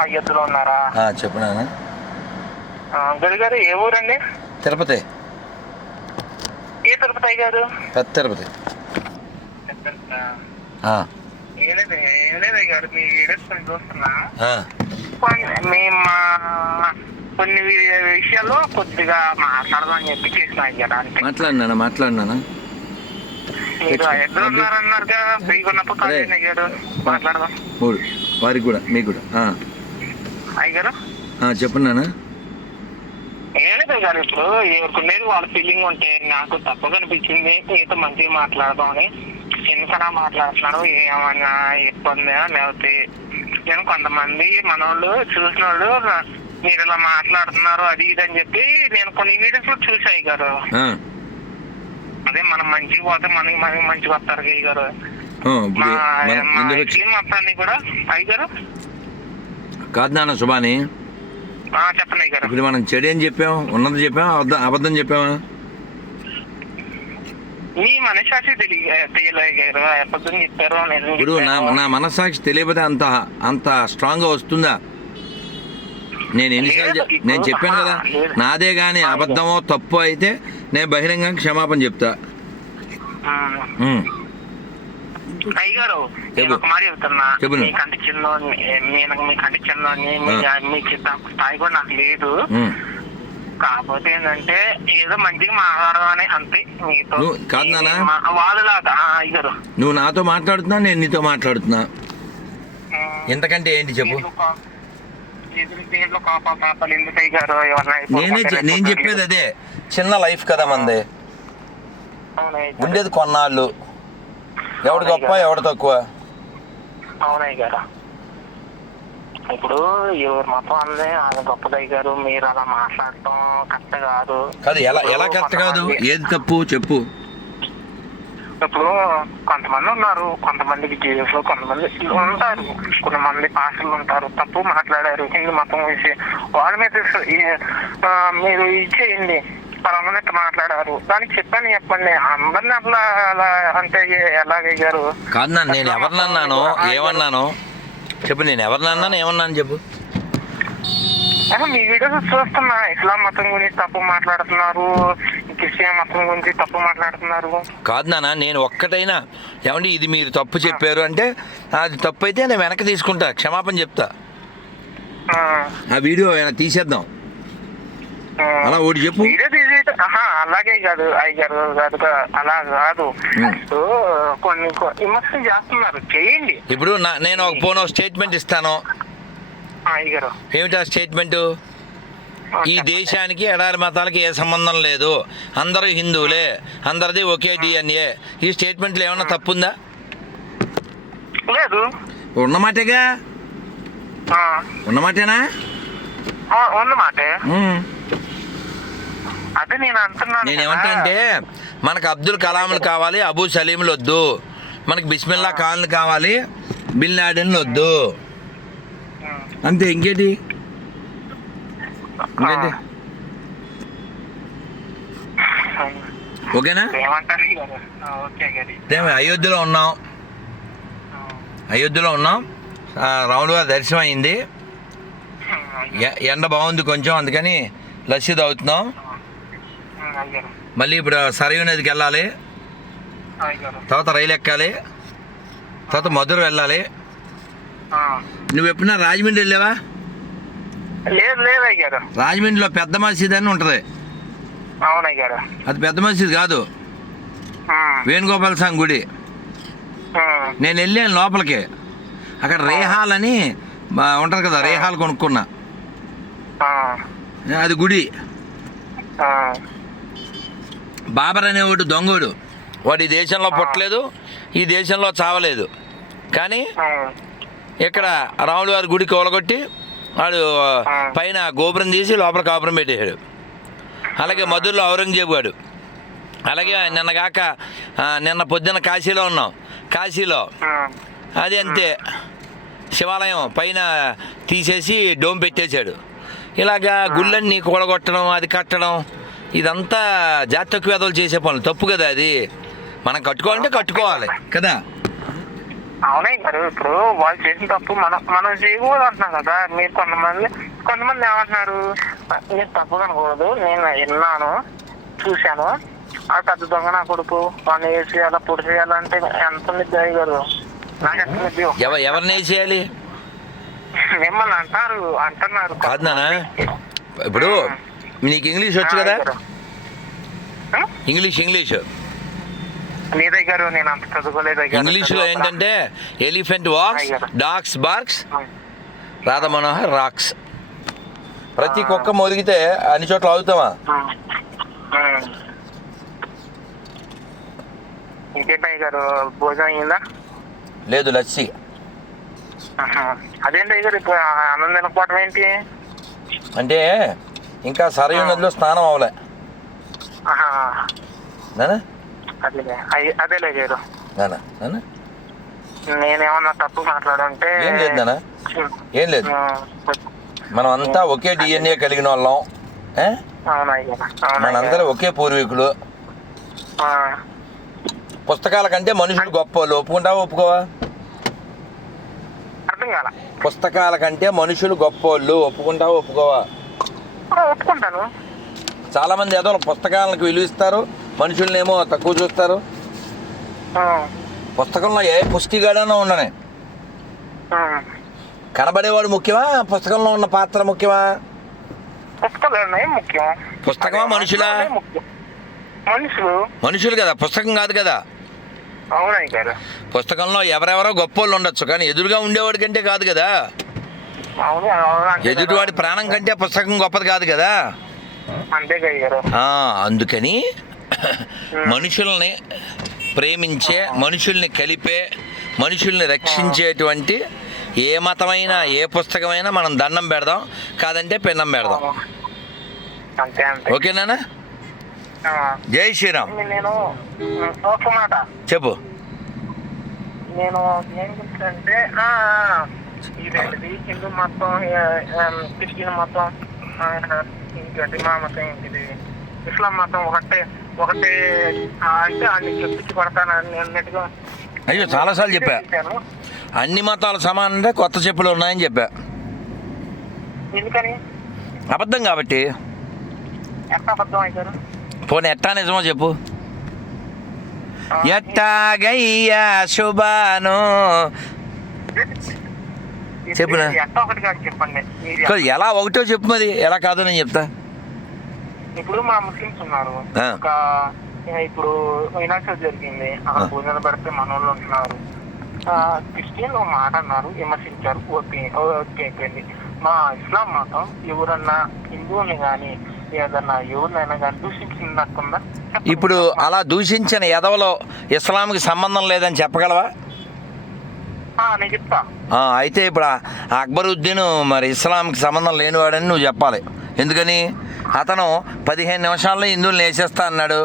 అయ్యద్దులో ఉన్నారా? ఆ, చెప్పు నాన్న. ఆ, గురువు గారు ఏ ఊరండి? తిరుపతి. ఏ తిరుపతి గారు పెద్ద తిరుపతి. మీ మీ కొన్ని వి- విషయాల్లో కొద్దిగా మాట్లాడదామని చెప్పి చేసిన అయ్య గారు అంతే. మాట్లాడు నాన్న మాట్లాడు నాన్న. మీరు ఎద్దరు ఉన్నారన్నారుగా ఫ్రీగా ఉన్నప్పుడు కాల్ అదే. చేయండి అయ్య గారు మాట్లాడదాం. మూడు. వారికి కూడా మీకు కూడా. ఆ, అయ్య గారు? ఆ, చెప్పు నాన్న. ఏలేదు గారు ఇప్పుడు ఎవరికి వాళ్ళ ఫీలింగ్ ఉంటే నాకు తప్పుగా అనిపించింది. మీతో మంచిగా మాట్లాడదామని. ఎందుకలా మాట్లాడుతున్నారు? ఏమన్నా ఇబ్బందా లేకపోతే నేను కొంతమంది మనోళ్ళు చూసిన వాళ్ళు మీరు ఇలా మాట్లాడుతున్నారు అది ఇది అని చెప్పి నేను కొన్ని వీడియోస్లో చూసాయి గారు. అదే మనం మంచిగా పోతే మనకి మనకి మంచిగా వస్తారు గారు. మా మొత్తాన్ని కూడా అయ్య గారు కాదు నాన్న శుభాని చెప్పండి గారు ఇప్పుడు మనం చెడు ఏం చెప్పాం? ఉన్నది చెప్పాం? అబద్ధం అబద్ధం చెప్పామా మీ అబద్ధం చెప్పారు ఇప్పుడు నా. నా మనస్సాక్షి తెలియకపోతే అంత అంత స్ట్రాంగ్గా వస్తుందా? నేను ఎన్నిసార్లు నేను చెప్పాను కదా. నాదే కానీ అబద్ధమో తప్పు అయితే నేను బహిరంగంగా క్షమాపణ చెప్తా. అయ్యగారు నేను. ఒక మాట చెప్తున్నా. మీ కంటి చిన్న నేను మీ కంటి చిన్న ఇంత స్థాయి కూడా నాకు లేదు. కాకపోతే ఏంటంటే ఏదో మంచిగా మాట్లాడదామని అంతే. మీతో కాదు నాన్న. మా- వాళ్ళలాగా ఆ, అయ్యగారు. నువ్వు నాతో మాట్లాడుతున్నా నేను నీతో మాట్లాడుతున్నా. ఎంతకంటే ఏంటి చెప్పు? నేనే నేను చెప్పేది అదే. చిన్న లైఫ్ కదా మంది. ఉండేది కొన్నాళ్ళు. ఎవడు గొప్ప ఎవడు తక్కువ? అవును అయ్యగారు ఇప్పుడు ఎవరు మొత్తం అందే అది గొప్పది అయ్యగారు మీరు అలా మాట్లాడటం కరెక్ట్ కాదు. కాదు ఎలా ఎలా కరెక్ట్ కాదు? ఏది తప్పు చెప్పు. ఇప్పుడు కొంతమంది ఉన్నారు కొంతమందికి జీవిస్లో కొంతమంది ఉంటారు కొంతమంది పాస్టర్లు ఉంటారు తప్పు మాట్లాడారు హిందూ మతం వేసి వాళ్ళ మీద మీరు ఇచ్చేయండి పలానా మాట్లాడారు? దానికి చెప్పని చెప్పండి. అందరిని అట్లా అలా అంటే ఎలాగయ్యారు కాదు నాన్న నేను ఎవరినన్నాను ఏమన్నాను? చెప్పు నేను ఎవరినన్నాను ఏమన్నాను చెప్పు. మీ వీడియోస్ చూస్తున్నా ఇస్లాం మతం గురించి తప్పు మాట్లాడుతున్నారు. క్రిస్టియన్ మతం గురించి తప్పు మాట్లాడుతున్నారు. కాదు నాన్న నేను ఒక్కటైనా. ఏమండి ఇది మీరు తప్పు చెప్పారు అంటే అది తప్పు అయితే నేను వెనక్కి తీసుకుంటా. క్షమాపణ చెప్తా. ఆ, వీడియో తీసేద్దాం. అలా ఒకటి చెప్పు. ఆహా, అలాగే కాదు అయ్యారు కాదు అలా కాదు. కొన్ని విమర్శలు చేస్తున్నారు. చేయండి. ఇప్పుడు నేను ఒక పోను స్టేట్మెంట్ ఇస్తాను. ఆ, ఏమిటా స్టేట్మెంటు? ఈ. దేశానికి ఎడారి మతాలకి ఏ సంబంధం లేదు. అందరూ హిందువులే అందరిది ఒకే డిఎన్ఏ. ఈ స్టేట్మెంట్లో ఏమన్నా తప్పుందా? లేదు. ఉన్నమాటేగా? ఉన్నమాటేనా? ఉన్నమాటే. అదే నేను అంటున్నాను నేను. ఏమంటా అంటే మనకు అబ్దుల్ కలాంలు కావాలి అబూ సలీంలు వద్దు. మనకి బిస్మిల్లా ఖాన్లు కావాలి బిన్ లాడెన్లు వద్దు. అంతే ఇంకేంటి? ఇంకేంటి? ఓకేనా? అయోధ్యలో ఉన్నాం. అయోధ్యలో ఉన్నాం. గారి దర్శనం అయింది. ఎండ బాగుంది కొంచెం అందుకని లస్సీ తాగుతున్నాం మళ్ళీ ఇప్పుడు సరయూ నదికి వెళ్ళాలి. తర్వాత రైలు ఎక్కాలి. తర్వాత మధుర వెళ్ళాలి. నువ్వు ఎప్పుడైనా రాజమండ్రి వెళ్ళావా? రాజమండ్రిలో పెద్ద మసీద్ అని ఉంటుంది. అది పెద్ద మసీద్ కాదు. వేణుగోపాల స్వామి గుడి. నేను వెళ్ళాను లోపలికి. అక్కడ రేహాల్ అని ఉంటుంది కదా రేహాల్ కొనుక్కున్నా. అది గుడి. బాబర్ అనేవాడు దొంగోడు. వాడు ఈ దేశంలో పుట్టలేదు ఈ దేశంలో చావలేదు. కానీ ఇక్కడ రాములు వారి గుడి కూలగొట్టి వాడు పైన గోపురం తీసి లోపల కాపురం పెట్టేశాడు. అలాగే మధురలో ఔరంగజేబు గాడు. అలాగే నిన్న కాక ఆ, నిన్న పొద్దున్న కాశీలో ఉన్నాం. కాశీలో అది అంతే. శివాలయం పైన తీసేసి డోమ్ పెట్టేశాడు. ఇలాగా గుళ్ళన్నీ కూడగొట్టడం అది కట్టడం ఇదంతా జాతకు వేదలు చేసే పనులు. తప్పు కదా అది? మనం కట్టుకోవాలంటే కట్టుకోవాలి. కదా? అవునాయి గారు ఇప్పుడు వాళ్ళు చేసిన తప్పు మనం మనం చేయకూడదు అంటున్నాం కదా. మీరు కొంతమంది కొంతమంది ఏమంటున్నారు? మీరు తప్పు కనకూడదు. నేను విన్నాను చూశాను. ఆ పెద్ద దొంగ నా కొడుకు వాడిని వేసి చేయాలా పొడి చేయాలంటే ఎంత ఉంది గారు? నాకు ఎంత ఎవ ఎవరిని ఏం చేయాలి మిమ్మల్ని అంటారు అంటున్నారు. కాదు ఇప్పుడు నీకు ఇంగ్లీష్ వచ్చు కదా? English English. నీ దగ్గర నేను అంత చదువుకోలేదు అయ్యగారు. ఇంగ్లీష్లో ఏంటంటే elephant walks dogs barks Radha Manohar rocks. ప్రతి కుక్క మొరిగితే అన్ని చోట్ల అవుతామా భోజనం అయిందా? లేదు లస్సి. ఆహా. అదేంటి ఇప్పుడు అన్నం తినకపోవడం ఏంటి? అంటే ఇంకా సరయు నదిలో స్నానం అవలే. అదేలే గారు నేనేమన్నా తప్పు మాట్లాడంటే ఏం లేదు నానా? ఏం లేదు. మనం అంతా ఒకే డిఎన్ఏ కలిగిన వాళ్ళం. మనందరూ ఒకే పూర్వీకులు. పుస్తకాల కంటే మనుషులు గొప్ప వాళ్ళు ఒప్పుకుంటావా ఒప్పుకోవా? పుస్తకాల కంటే మనుషులు గొప్ప వాళ్ళు ఒప్పుకుంటావా ఒప్పుకోవా? ఒప్పుకుంటాను. చాలా మంది ఏదో పుస్తకాలకు విలువిస్తారు మనుషుల్నేమో తక్కువ చూస్తారు. పుస్తకంలో ఏ పుష్టిగాడైనా ఉండనే. కనబడేవాడు ముఖ్యమా? పుస్తకంలో ఉన్న పాత్ర ముఖ్యమా? పుస్తకమా మనుషులా? మనుషులు. మనుషులు కదా పుస్తకం కాదు కదా. పుస్తకంలో ఎవరెవరో గొప్పోళ్ళు ఉండొచ్చు కానీ ఎదురుగా ఉండేవాడి కంటే కాదు కదా. ఎదుటివాడి. ప్రాణం కంటే పుస్తకం గొప్పది కాదు కదా. అందుకని మనుషుల్ని ప్రేమించే మనుషుల్ని కలిపే మనుషుల్ని రక్షించేటువంటి ఏ మతమైనా ఏ పుస్తకమైనా మనం దండం పెడదాం కాదంటే పెన్నం పెడదాం. ఓకేనా. జై శ్రీరామ్. నేను చెప్పు. నేను ఏం ఇదేంటిది? హిందూ మతం ఆ, ఆ, క్రిస్టియన్ మతం ఇంకేంటి మా మతం ఏంటిది? ఇస్లాం మతం ఒకటే ఒకటే అంటే అన్ని చెప్పించి పడతానని అన్నట్టుగా అయ్యో చాలాసార్లు చెప్పా. చెప్పాను. అన్ని మతాలు సమానంటే కొత్త చెప్పులు ఉన్నాయని చెప్పా. ఎందుకని? అబద్ధం కాబట్టి. ఎట్లా అబద్ధం అవుతారు పోనీ ఎట్టా నిజమో చెప్పు. ఎట్టాగయ్యా శుభాను. చెప్పునా? చెప్పండి. ఎలా ఒకటో చెప్పు మరి. ఎలా కాదో నేను చెప్తా. ఇప్పుడు మా ముస్లిమ్స్ ఉన్నారు. ఒక ఇప్పుడు వినాశ జరిగింది. అక్కడ ఆ. భోజనాలు పెడితే మన వాళ్ళు ఉంటున్నారు క్రిస్టియన్ ఒక మాట అన్నారు విమర్శించారు. ఓకే ఓకే అయిపోయింది. మా ఇస్లాం మతం ఎవరన్నా హిందువుల్ని కానీ ఏదన్నా ఎవరినైనా కానీ దూషించినట్టుందా. ఇప్పుడు అలా దూషించిన ఎదవలో ఇస్లాంకి సంబంధం లేదని చెప్పగలవా? అయితే ఇప్పుడు అక్బరుద్దీన్ మరి ఇస్లాంకి సంబంధం లేనివాడని నువ్వు చెప్పాలి. ఎందుకని? అతను పదిహేను నిమిషాల్లో హిందువులు వేసేస్తా అన్నాడు.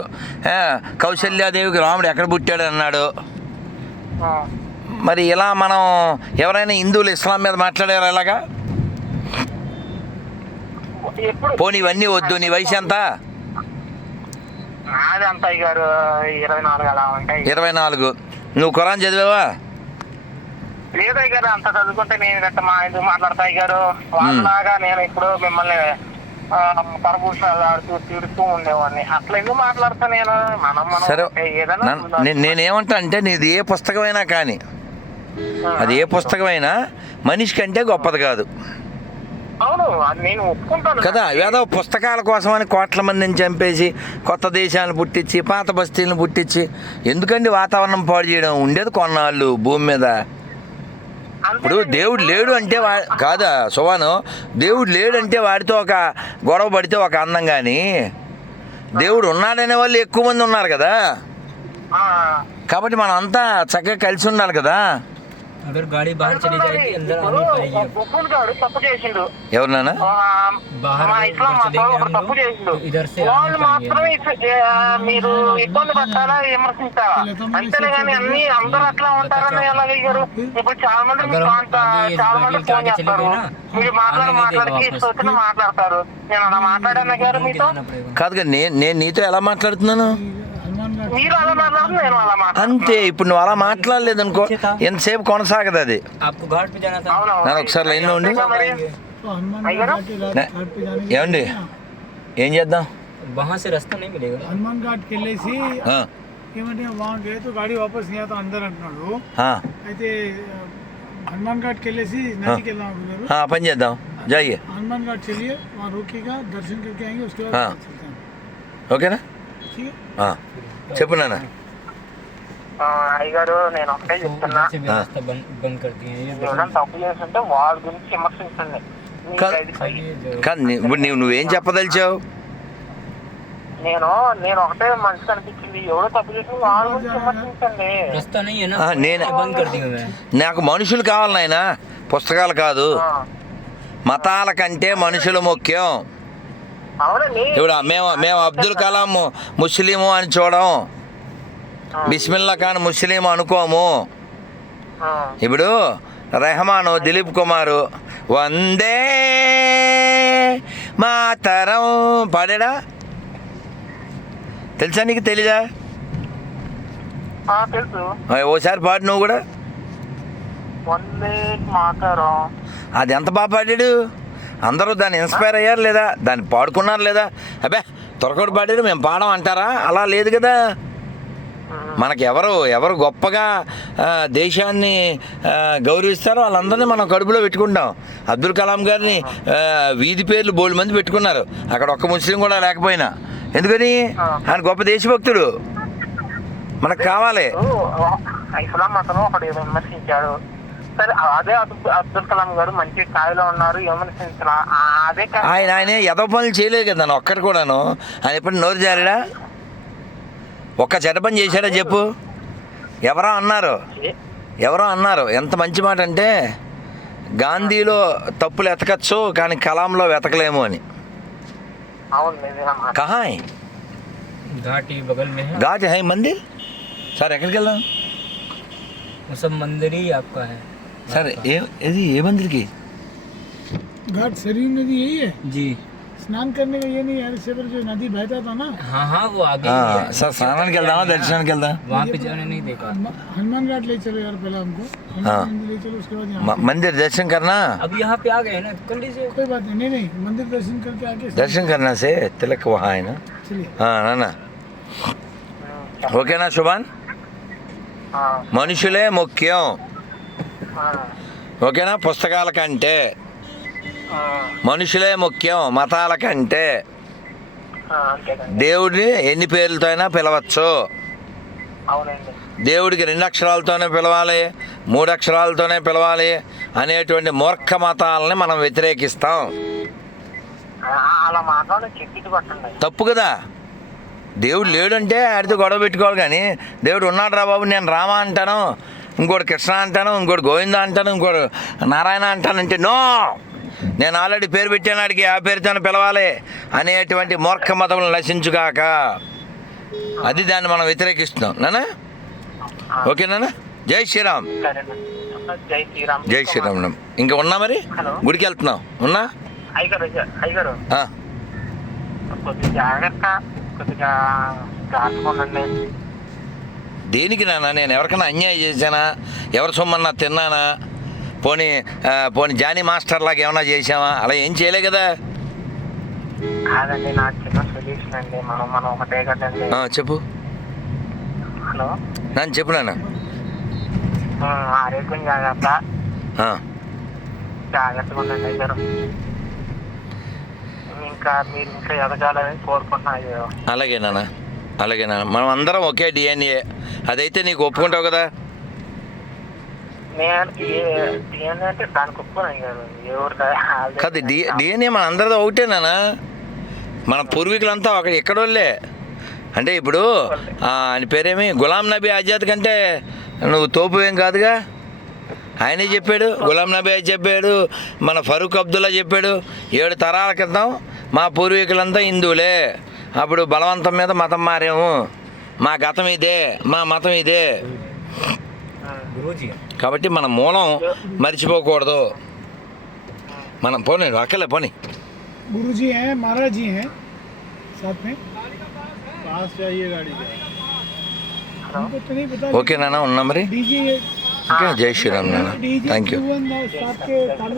కౌశల్యాదేవికి రాముడు ఎక్కడ పుట్టాడు అన్నాడు. మరి ఇలా మనం ఎవరైనా హిందువులు ఇస్లాం మీద మాట్లాడారు ఎలాగా పోనీ ఇవన్నీ వద్దు. నీ వయసు ఎంత? ఇరవై నాలుగు. నువ్వు ఖురాన్ చదివావా? లేదయ్య గారు అంత చదువుకుంటే నేను గట్ట మా ఎందుకు మాట్లాడతాయి గారు. వాళ్ళలాగా నేను ఇప్పుడు మిమ్మల్ని సరే నేనేమంటా అంటే నీది ఏ పుస్తకమైనా కానీ అది ఏ పుస్తకమైనా మనిషి కంటే గొప్పది కాదు. కదా ఏదో పుస్తకాల కోసమని కోట్ల మందిని చంపేసి కొత్త దేశాలను పుట్టించి పాత బస్తీలను పుట్టించి ఎందుకండి వాతావరణం పాడు చేయడం? ఉండేది కొన్నాళ్ళు భూమి మీద. ఇప్పుడు దేవుడు లేడు అంటే వా కాదా సువాను? దేవుడు లేడు అంటే వాడితో ఒక గొడవ పడితే ఒక అందం కానీ దేవుడు ఉన్నాడనే వాళ్ళు ఎక్కువ మంది ఉన్నారు కదా. కాబట్టి మనం అంతా చక్కగా కలిసి ఉండాలి కదా. అగర్ గాడి బాహర్ చలి జాయితే అందర్ ఆని పడేగి బొక్కుల్ గాడు తప్పు చేసిండు. ఎవరు నాన్న? మా ఇస్లాం మాత్రం తప్పు చేసిండు. వాళ్ళు మాత్రమే మీరు ఇబ్బంది పట్టాలా విమర్శించాలా అంతేగాని అన్ని అందరూ అట్లా ఉంటారని ఎలాగ అయ్యారు ఇప్పుడు చాలా మంది చాలా మంది ఫోన్ చేస్తారు. మీరు మాట్లాడి వచ్చిన మాట్లాడతారు. నేను అలా మాట్లాడాను గారు మీతో? కాదు నేను నేను నీతో ఎలా మాట్లాడుతున్నాను? మీరు అలా మాట్లాడుతున్నారు నేను అలా మాట్లాడుతున్నా. అంతే ఇప్పుడు నువ్వు అలా మాట్లాడలేదు అనుకో ఎంతసేపు కొనసాగదు అది आपको घाट पे जाना था అవును నేను ఒకసారి లైన్లో ఉండి మరి तो हनुमान అయ్యగారు? घाट के रात నే- घाट पे जाने ఏమండి ఏం చేద్దాం वहाँ से रास्ता नहीं मिलेगा హనుమాన్ ఘాట్కి వెళ్ళేసి ఆ, ఏమంటే బాగుంటే तो गाड़ी वापस नहीं आता अंदर అంటున్నాడు ఆ, అయితే ఆ, హనుమాన్ ఘాట్కి వెళ్ళేసి నదికి వెళ్దాం అనుకున్నారు ఆ, పని చేద్దాం జాయి हनुमान घाट चलिए वहाँ रुकेगा दर्शन करके आएंगे उसके बाद हाँ। घर चलते हैं ఓకేనా ठीक है ఆ, చెప్పు నాన్న అయ్యగారు నేను ఒకటే చెప్తున్నా వాళ్ళ గురించి విమర్శించండి ఇప్పుడు నువ్వు నువ్వేం చెప్పదలిచావు నేను నేను ఒకటే మంచి తప్పు చేసిన వాళ్ళ గురించి విమర్శించండి నేను నాకు మనుషులు కావాలి నాయన పుస్తకాలు కాదు మతాల కంటే మనుషులు ముఖ్యం ఇప్పుడు మేము మేము అబ్దుల్ కలాం ముస్లిము అని చూడం. బిస్మిల్లా ఖాన్ ముస్లిం అనుకోము. ఇప్పుడు రెహమాను దిలీప్ కుమారు వందే మాతరం. పాడాడా? తెలుసా నీకు తెలీదా? ఓసారి పాడు నువ్వు కూడా. అది ఎంత బాగా పాడాడు? అందరూ దాన్ని ఇన్స్పైర్ అయ్యారు లేదా? దాన్ని పాడుకున్నారు లేదా? అబ్బే త్వరకొడు పాడారు మేము పాడం అంటారా? అలా లేదు కదా. మనకి ఎవరు ఎవరు గొప్పగా దేశాన్ని గౌరవిస్తారో వాళ్ళందరినీ మనం కడుపులో పెట్టుకుంటాం. అబ్దుల్ కలాం గారిని వీధి పేర్లు బోల్డ్ మంది పెట్టుకున్నారు. అక్కడ ఒక్క ముస్లిం కూడా లేకపోయినా. ఎందుకని? ఆయన గొప్ప దేశభక్తుడు. మనకు కావాలి. ఇస్లాం మతం ఒకటి విమర్శించాడు. సరే అదే అబ్దుల్ అబ్దుల్ కలాం గారు మంచి స్థాయిలో ఉన్నారు విమర్శించిన ఆ, అదే కా- ఆయన ఆయన ఎదో పనులు చేయలేదు కదా నన్ను ఒక్కడు కూడాను ఆయన ఎప్పుడు నోరు జారాడా ఒక్క చెడ్డ పని చేశాడా చెప్పు ఎవరో అన్నారు ఎవరో అన్నారు ఎంత మంచి మాట అంటే గాంధీలో తప్పులు ఎతకచ్చు కానీ కలాంలో వెతకలేము అని అవును నిజమన్నమాట. కహాయ్ घाट ही बगल में है ఘాట్ హై మందిర్ సార్ ఎక్కడికి వెళ్దాం वो सब मंदिर ही आपका है సార్ ఏ ఇది ఏ మందిర్కి घाट सरयू नदी यही है जी स्नान करने का ये नहीं है इससे पर जो नदी बहता था ना हाँ हाँ वो आगे ఆ, ही है సార్ స్నానానికి వెళ్దామా దర్శనానికి వెళ్దాం वहाँ पे जाने नहीं देखा हनुमा- हनुमान घाट ले चलो यार पहले हमको हाँ। हनुमान मंदिर ले चलो उसके बाद यहाँ మ- మందిర్ దర్శనం కర్నా अब यहाँ पे आ गए ना कर लीजिए कोई बात नहीं नहीं नहीं मंदिर दर्शन करके आके దర్శనం కర్నా సే తిలక్ వహా ఆయన चलिए ఆ, నాన్న ఓకేనా శుభాన్ ఆ, మనుషులే ముఖ్యం ఆ, ఓకేనా? పుస్తకాల కంటే మనుషులే ముఖ్యం మతాల కంటే. దేవుడిని ఎన్ని పేర్లతో అయినా పిలవచ్చు దేవుడికి రెండు అక్షరాలతోనే పిలవాలి మూడు అక్షరాలతోనే పిలవాలి అనేటువంటి మూర్ఖ మతాలని మనం వ్యతిరేకిస్తాం. తప్పు కదా? దేవుడు లేడంటే ఆడితో గొడవ పెట్టుకోవాలి కానీ దేవుడు ఉన్నాడు రా బాబు నేను రామ అంటాను. ఇంకోటి కృష్ణ అంటాను ఇంకోటి గోవింద అంటాను ఇంకోటి నారాయణ అంటానంటే నో! నేను ఆల్రెడీ పేరు పెట్టాను ఆడికి ఆ పేరుతోనే పిలవాలి అనేటువంటి మూర్ఖ మతములు నశించుగాక. అది దాన్ని మనం వ్యతిరేకిస్తున్నాం. నానా? ఓకే నాన్న జై శ్రీరామ్. జై శ్రీరామ్. జై శ్రీరామ్ ఇంకా ఉన్నా మరి. గుడికి వెళ్తున్నాం. ఉన్నా? జాగ్రత్త కొద్దిగా దేనికి నాన్న? నేను ఎవరికైనా అన్యాయం చేశానా? ఎవరి సొమ్మన్నా తిన్నానా? పోనీ పోనీ జానీ మాస్టర్ లాగా ఏమైనా చేసామా అలా ఏం చేయలే కదా. కాదండి నా చిన్న సొల్యూషన్ అండి. మనం మనం ఒకటే కదండి. చెప్పు. హలో? నన్ను చెప్పు నాన్న. ఉమ్, ఆరోగ్యం జాగ్రత్త. ఆ, జాగ్రత్తగా ఉండండి అయ్యారు ఇంకా మీరు ఇంకా ఎదగాలని అలాగే నాన్న. అలాగే నాన్న. మనం అందరం ఒకే డిఎన్ఏ అదైతే నీకు ఒప్పుకుంటావు కదా? కాదు డిఎన్ఏ మన అందరిది ఒకటే నాన్న మన పూర్వీకులంతా ఒక ఎక్కడోళ్ళే. అంటే ఇప్పుడు ఆయన పేరేమి? గులాం నబీ ఆజాద్ కంటే నువ్వు తోపు ఏం కాదుగా? ఆయనే చెప్పాడు గులాం నబీ చెప్పాడు మన ఫరూక్ అబ్దుల్లా చెప్పాడు ఏడు తరాల క్రితం మా పూర్వీకులంతా హిందువులే. అప్పుడు బలవంతం మీద మతం మారాము. మా గతం ఇదే మా మతం ఇదే गुरु जी కాబట్టి మన మూలం మర్చిపోకూడదు మనం పోనీ అక్కలే పోనీ गुरु जी हैं महाराज जी हैं साथ में पास चाहिए गाड़ी का हमको तो नहीं पता ఓకే నాన్న ఉన్నా మరి डीजी ఓకే జై శ్రీరామ్ నాన్న डीजी థ్యాంక్ యూ साथ के ताल्लुक